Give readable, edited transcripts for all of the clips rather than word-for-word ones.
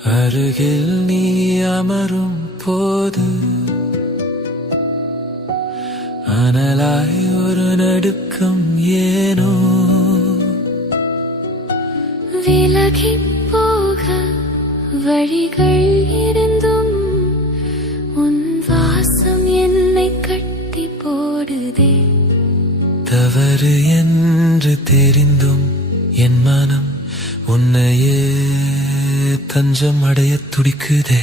அருகில் நீ அமரும் போது அனலாய் ஒரு நடுக்கம் ஏனோ விலகி போக வழிகள் இருந்தும் உன் வாசம் என்னை கட்டி போடுதே. தவறு என்று தெரிந்தும் என் மனம் உன்னையே தஞ்சம் அடைய துடிக்குதே.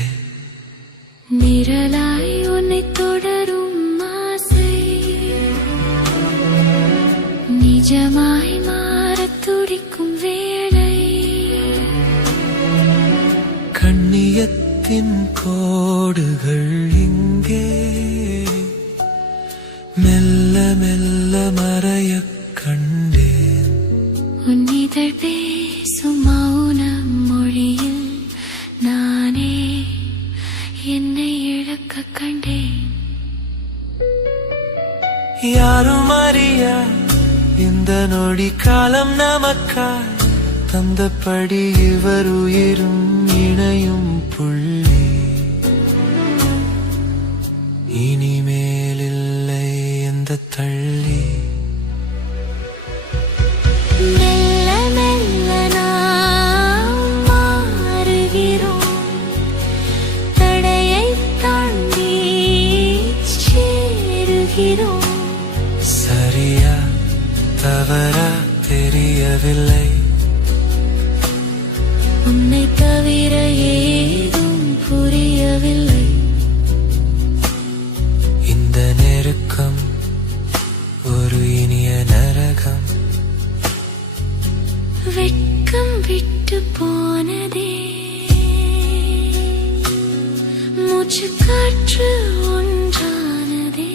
நிழலாய் உன்னை தொடரும் ஆசை நிஜமாய் மாறத் துடிக்கும் வேளை. கண்ணியத்தின் கோடுகள் இங்கே மெல்ல மெல்ல மறையக் கண்டேன். உன் இதழ் பேசும் மௌன மொழியில் நானே என்னை இழக்க கண்டேன். யாரும் அறியா இந்த நொடி காலம் நமக்காய் தந்தபடி இவர் உயிரும் இணையும் புள்ளி. இனிமேலில்லை எந்த தள்ளி. மெல்ல மெல்ல நாம் மாறுகிறோம், தடையை தாண்டி சேருகிறோம். சரியா தவறா தெரியவில்லை, உன்னை தவிர ஏதும் புரியவில்லை. இந்த நெருக்கம் ஒரு இனிய நரகம். வெட்கம் விட்டு போனதே, மூச்சு காற்று ஒன்றானதே.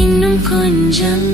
இன்னும் கொஞ்சம்